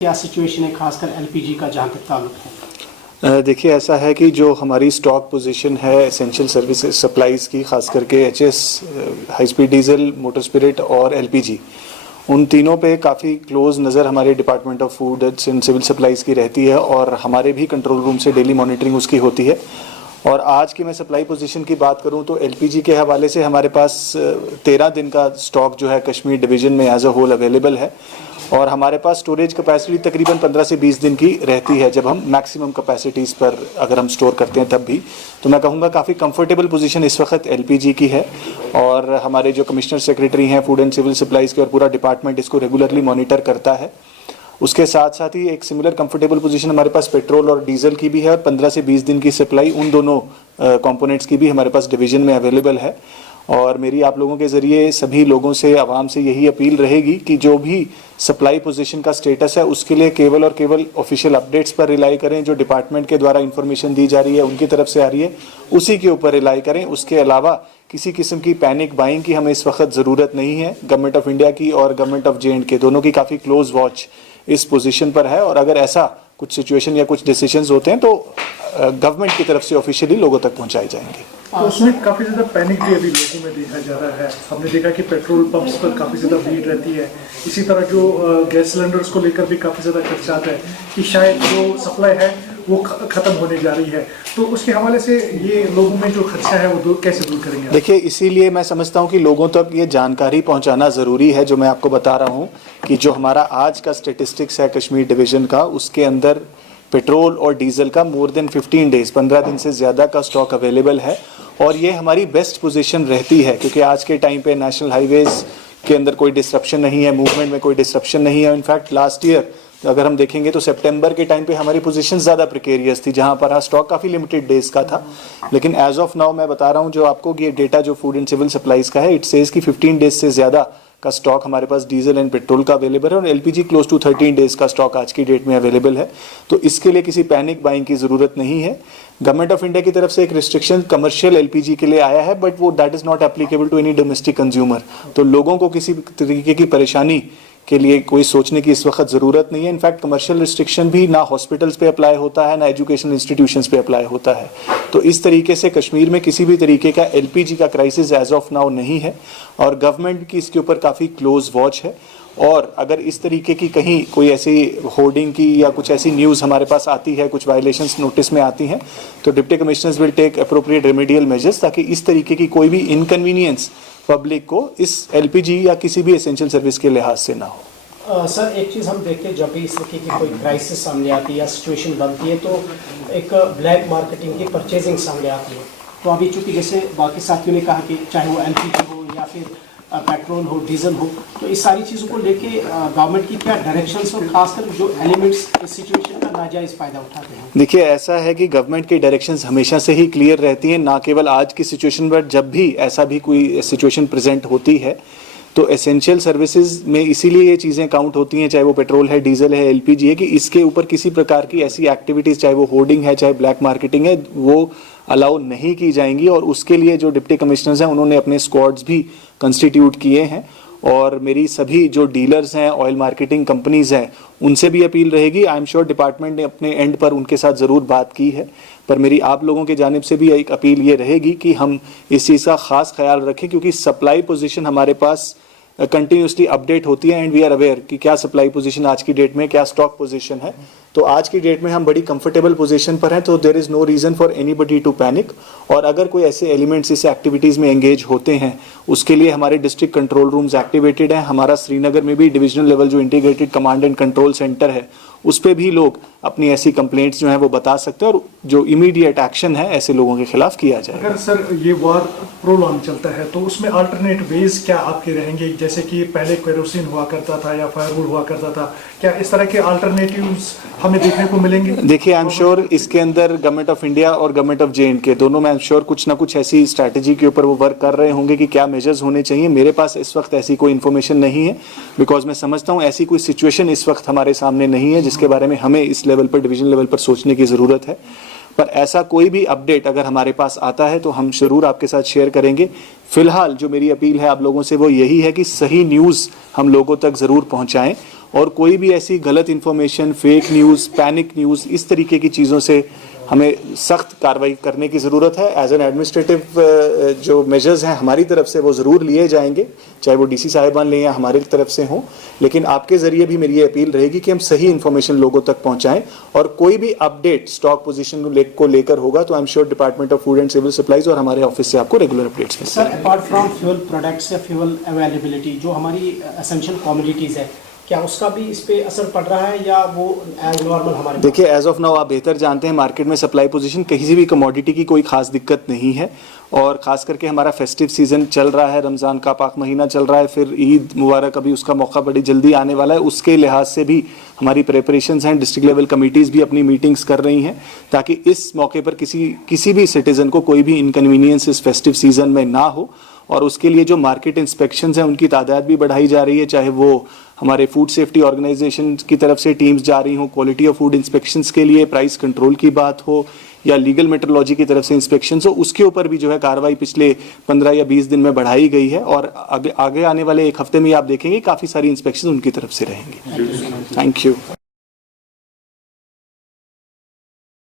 क्या सिचुएशन है खासकर एलपीजी का जहाँ तक ताल्लुक है? देखिए, ऐसा है कि जो हमारी स्टॉक पोजीशन है एसेंशियल सर्विसेज सप्लाईज़ की, खास करके HS, high speed diesel, motor spirit और एलपीजी, उन तीनों पे काफ़ी क्लोज नज़र हमारे department of food and civil supplies की रहती है और हमारे भी कंट्रोल रूम से डेली मॉनिटरिंग उसकी होती है। और आज की मैं सप्लाई पोजीशन की बात करूं तो एलपीजी के हवाले से हमारे पास 13 दिन का स्टॉक जो है कश्मीर डिवीज़न में एज अ होल अवेलेबल है और हमारे पास स्टोरेज कैपेसिटी तकरीबन 15 से 20 दिन की रहती है जब हम मैक्सिमम कैपेसिटीज़ पर अगर हम स्टोर करते हैं तब भी। तो मैं कहूँगा काफ़ी कंफर्टेबल पोजीशन इस वक्त एलपीजी की है और हमारे जो कमिश्नर सेक्रेटरी हैं फूड एंड सिविल सप्लाईज़ के और पूरा डिपार्टमेंट इसको रेगुलरली मॉनिटर करता है। उसके साथ साथ ही एक सिमिलर कंफर्टेबल पोजीशन हमारे पास पेट्रोल और डीजल की भी है और 15 से 20 दिन की सप्लाई उन दोनों कंपोनेंट्स की भी हमारे पास डिवीज़न में अवेलेबल है। और मेरी आप लोगों के ज़रिए सभी लोगों से, आवाम से यही अपील रहेगी कि जो भी सप्लाई पोजीशन का स्टेटस है उसके लिए केवल और केवल ऑफिशियल अपडेट्स पर रिलाई करें, जो डिपार्टमेंट के द्वारा इन्फॉर्मेशन दी जा रही है उनकी तरफ से आ रही है उसी के ऊपर रिलाई करें। उसके अलावा किसी किस्म की पैनिक बाइंग की हमें इस वक्त ज़रूरत नहीं है। गवर्नमेंट ऑफ इंडिया की और गवर्नमेंट ऑफ जे.एंड.के दोनों की काफ़ी क्लोज वॉच इस पोजीशन पर है और अगर ऐसा कुछ सिचुएशन या कुछ डिसीजंस होते हैं तो गवर्नमेंट की तरफ से ऑफिशियली लोगों तक पहुंचाए जाएंगे। तो उसमें काफ़ी ज़्यादा पैनिक भी अभी लोगों में देखा जा रहा है। हमने देखा कि पेट्रोल पंप्स पर काफ़ी ज़्यादा भीड़ रहती है। इसी तरह जो गैस सिलेंडर्स को लेकर भी काफ़ी ज़्यादा खर्चात है कि शायद जो सप्लाई है वो ख़त्म होने जा रही है। तो उसके हवाले से ये लोगों में जो खर्चा है वो कैसे दूर करेंगे? देखिए, इसीलिए मैं समझता हूँ कि लोगों तक ये जानकारी पहुँचाना ज़रूरी है। जो मैं आपको बता रहा हूँ कि जो हमारा आज का स्टेटिस्टिक्स है कश्मीर डिवीज़न का, उसके अंदर पेट्रोल और डीजल का मोर देन 15 डेज़, 15 दिन से ज़्यादा का स्टॉक अवेलेबल है और ये हमारी बेस्ट पोजीशन रहती है क्योंकि आज के टाइम पे नेशनल हाईवेज़ के अंदर कोई डिस्ट्रप्शन नहीं है, मूवमेंट में कोई डिस्ट्रप्शन नहीं है। इनफैक्ट लास्ट ईयर अगर हम देखेंगे तो सितंबर के टाइम पे हमारी पोजीशन ज़्यादा प्रिकेरियस थी जहां पर स्टॉक काफ़ी लिमिटेड डेज़ का था। लेकिन एज ऑफ नाउ मैं बता रहा हूं जो आपको कि ये डेटा जो फूड एंड सिविल सप्लाईज़ का है, इट सेज कि 15 डेज से ज़्यादा का स्टॉक हमारे पास डीजल एंड पेट्रोल का अवेलेबल है और एलपीजी क्लोज टू 13 डेज़ का स्टॉक आज की डेट में अवेलेबल है। तो इसके लिए किसी पैनिक बाइंग की ज़रूरत नहीं है। गवर्नमेंट ऑफ इंडिया की तरफ से एक रिस्ट्रिक्शन कमर्शियल एलपीजी के लिए आया है बट वो that is not applicable to any domestic consumer. तो लोगों को किसी तरीके की परेशानी के लिए कोई सोचने की इस वक्त ज़रूरत नहीं है। इनफैक्ट कमर्शियल रिस्ट्रिक्शन भी ना हॉस्पिटल्स पे अप्लाई होता है ना एजुकेशनल इंस्टीट्यूशंस पे अप्लाई होता है। तो इस तरीके से कश्मीर में किसी भी तरीके का एलपीजी का क्राइसिस एज ऑफ नाउ नहीं है और गवर्नमेंट की इसके ऊपर काफ़ी क्लोज वॉच है। और अगर इस तरीके की कहीं कोई ऐसी होर्डिंग की या कुछ ऐसी न्यूज़ हमारे पास आती है, कुछ वायलेशंस नोटिस में आती हैं, तो deputy commissioners will take appropriate remedial measures ताकि इस तरीके की कोई भी इनकन्वीनियंस पब्लिक को इस एलपीजी या किसी भी एसेंशियल सर्विस के लिहाज से ना हो। सर, एक चीज़ हम देखते हैं जब भी इस तरीके की कोई क्राइसिस सामने आती है या सिचुएशन बनती है तो एक ब्लैक मार्केटिंग की परचेजिंग सामने आती है। तो अभी चूँकि जैसे बाकी साथियों ने कहा कि चाहे वो एलपीजी हो या फिर पेट्रोल हो, डीजल हो, तो इस सारी चीज़ों को लेके गवर्नमेंट की क्या डायरेक्शंस और खासकर जो एलिमेंट्स इस सिचुएशन का नाजायज़ फ़ायदा उठाते हैं? देखिए, ऐसा है कि गवर्नमेंट की डायरेक्शंस हमेशा से ही क्लियर रहती हैं, ना केवल आज की सिचुएशन पर। जब भी ऐसा भी कोई सिचुएशन प्रेजेंट होती है तो एसेंशियल सर्विसेज में इसीलिए ये चीज़ें काउंट होती हैं, चाहे वो पेट्रोल है, डीजल है, एलपीजी है, कि इसके ऊपर किसी प्रकार की ऐसी एक्टिविटीज़, चाहे वो होर्डिंग है, चाहे ब्लैक मार्केटिंग है, वो अलाउ नहीं की जाएंगी। और उसके लिए जो डिप्टी कमिश्नर्स हैं उन्होंने अपने स्क्वाड्स भी कंस्टिट्यूट किए हैं और मेरी सभी जो डीलर्स हैं, ऑयल मार्केटिंग कंपनीज़ हैं, उनसे भी अपील रहेगी। आई एम श्योर डिपार्टमेंट ने अपने एंड पर उनके साथ ज़रूर बात की है, पर मेरी आप लोगों की जानिब से भी एक अपील ये रहेगी कि हम इस चीज़ का ख़ास ख्याल रखें क्योंकि सप्लाई पोजीशन हमारे पास कंटिन्यूसली अपडेट होती है एंड वी आर अवेयर कि क्या सप्लाई पोजीशन आज की डेट में, क्या स्टॉक पोजीशन है। तो आज की डेट में हम बड़ी कंफर्टेबल पोजीशन पर हैं, तो there is no reason for anybody to panic. और अगर कोई ऐसे एलिमेंट्स इस एक्टिविटीज़ में एंगेज होते हैं उसके लिए हमारे डिस्ट्रिक्ट कंट्रोल रूम्स एक्टिवेटेड हैं। हमारा श्रीनगर में भी डिविजनल लेवल जो integrated command and control centre है उस पर भी लोग अपनी ऐसी कंप्लेंट्स जो हैं वो बता सकते हैं और जो इमीडिएट एक्शन है ऐसे लोगों के खिलाफ किया जाए। अगर सर ये वार प्रोलॉन्ग चलता है तो उसमें अल्टरनेट वेज क्या आपके रहेंगे? जैसे कि पहले केरोसिन हुआ करता था या फायरवुड हुआ करता था, क्या इस तरह के अल्टरनेटिव्स हमें देखने को मिलेंगे? देखिए, आई एम श्योर इसके अंदर गवर्नमेंट ऑफ इंडिया और गवर्नमेंट ऑफ जे.एंड.के दोनों में आई एम श्योर कुछ ना कुछ ऐसी स्ट्रैटेजी के ऊपर वो वर्क कर रहे होंगे कि क्या मेजर्स होने चाहिए। मेरे पास इस वक्त ऐसी कोई इन्फॉर्मेशन नहीं है बिकॉज मैं समझता हूँ ऐसी कोई सिचुएशन इस वक्त हमारे सामने नहीं है जिसके बारे में हमें इस लेवल पर, डिवीजन लेवल पर सोचने की ज़रूरत है। पर ऐसा कोई भी अपडेट अगर हमारे पास आता है तो हम ज़रूर आपके साथ शेयर करेंगे। फिलहाल जो मेरी अपील है आप लोगों से वो यही है कि सही न्यूज़ हम लोगों तक ज़रूर पहुंचाएं और कोई भी ऐसी गलत information, fake news, panic news, इस तरीके की चीज़ों से हमें सख्त कार्रवाई करने की ज़रूरत है। एज एन एडमिनिस्ट्रेटिव जो मेजर्स हैं हमारी तरफ से वो ज़रूर लिए जाएंगे, चाहे वो डीसी साहिबान लें या हमारी तरफ से हों, लेकिन आपके ज़रिए भी मेरी ये अपील रहेगी कि हम सही इन्फॉर्मेशन लोगों तक पहुंचाएं और कोई भी अपडेट स्टॉक पोजीशन को लेकर होगा तो I am sure department of food and civil supplies और हमारे ऑफिस से आपको रेगुलर अपडेट्स मिलेंगे। Sir, apart from fuel products या फ्यूल अवेलेबिलिटी, जो हमारी एसेंशियल कमोडिटीज़ है, क्या उसका भी इस पे असर पड़ रहा है या वो एज नॉर्मल हमारे? देखिए, एज ऑफ नाउ आप बेहतर जानते हैं मार्केट में सप्लाई पोजीशन किसी भी कमोडिटी की कोई खास दिक्कत नहीं है और ख़ास करके हमारा फेस्टिव सीज़न चल रहा है, रमज़ान का पाक महीना चल रहा है, फिर ईद मुबारक अभी उसका मौका बड़ी जल्दी आने वाला है। उसके लिहाज से भी हमारी प्रिपरेशंस हैं, डिस्ट्रिक्ट लेवल कमिटीज़ भी अपनी मीटिंग्स कर रही हैं ताकि इस मौके पर किसी भी सिटीज़न को कोई भी इनकन्वीनियंस इस फेस्टिव सीज़न में ना हो और उसके लिए जो मार्केट इंस्पेक्शंस हैं उनकी तादाद भी बढ़ाई जा रही है, चाहे वो हमारे फूड सेफ्टी ऑर्गेनाइजेशन की तरफ से टीम्स जा रही हों क्वालिटी ऑफ फूड इंस्पेक्शंस के लिए, प्राइस कंट्रोल की बात हो या लीगल मेट्रोलॉजी की तरफ से इंस्पेक्शंस हो, उसके ऊपर भी जो है कार्रवाई पिछले 15 या 20 दिन में बढ़ाई गई है और आगे आने वाले एक हफ्ते में आप देखेंगे काफ़ी सारी इंस्पेक्शन उनकी तरफ से रहेंगी। Thank you.